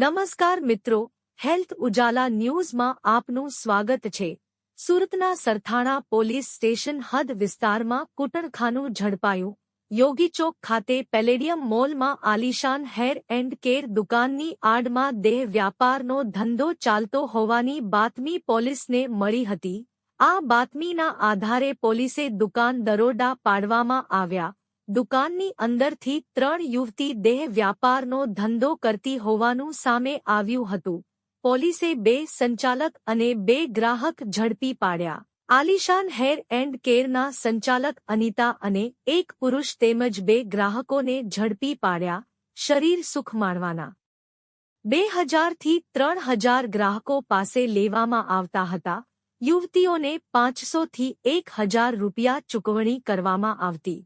નમસ્કાર મિત્રો, હેલ્થ ઉજાલા ન્યૂઝમાં આપનું સ્વાગત છે। સુરતના સરથાણા પોલીસ સ્ટેશન હદ વિસ્તારમાં કૂટણખાનું ઝડપાયું। યોગીચોક ખાતે પેલેડિયમ મોલમાં આલીશાન હેર એન્ડ કેર દુકાનની આડમાં દેહ વ્યાપારનો ધંધો ચાલતો હોવાની બાતમી પોલીસને મળી હતી। આ બાતમીના આધારે પોલીસે દુકાન દરોડા પાડવામાં આવ્યા। દુકાનની અંદરથી 3 યુવતી દેહ વ્યાપારનો ધંધો કરતી હોવાનું સામે આવ્યું હતું। પોલીસે 2 સંચાલક અને 2 ગ્રાહક ઝડપી પાડ્યા। આલીશાન હેર એન્ડ કેરના સંચાલક અનિતા અને 1 પુરુષ તેમજ 2 ગ્રાહકોને ઝડપી પાડ્યા। શરીર સુખ માણવાના 2000 થી 3000 ગ્રાહકો પાસે લેવામાં આવતા હતા। યુવતીઓને 500 થી 1000 રૂપિયા ચૂકવણી કરવામાં આવતી।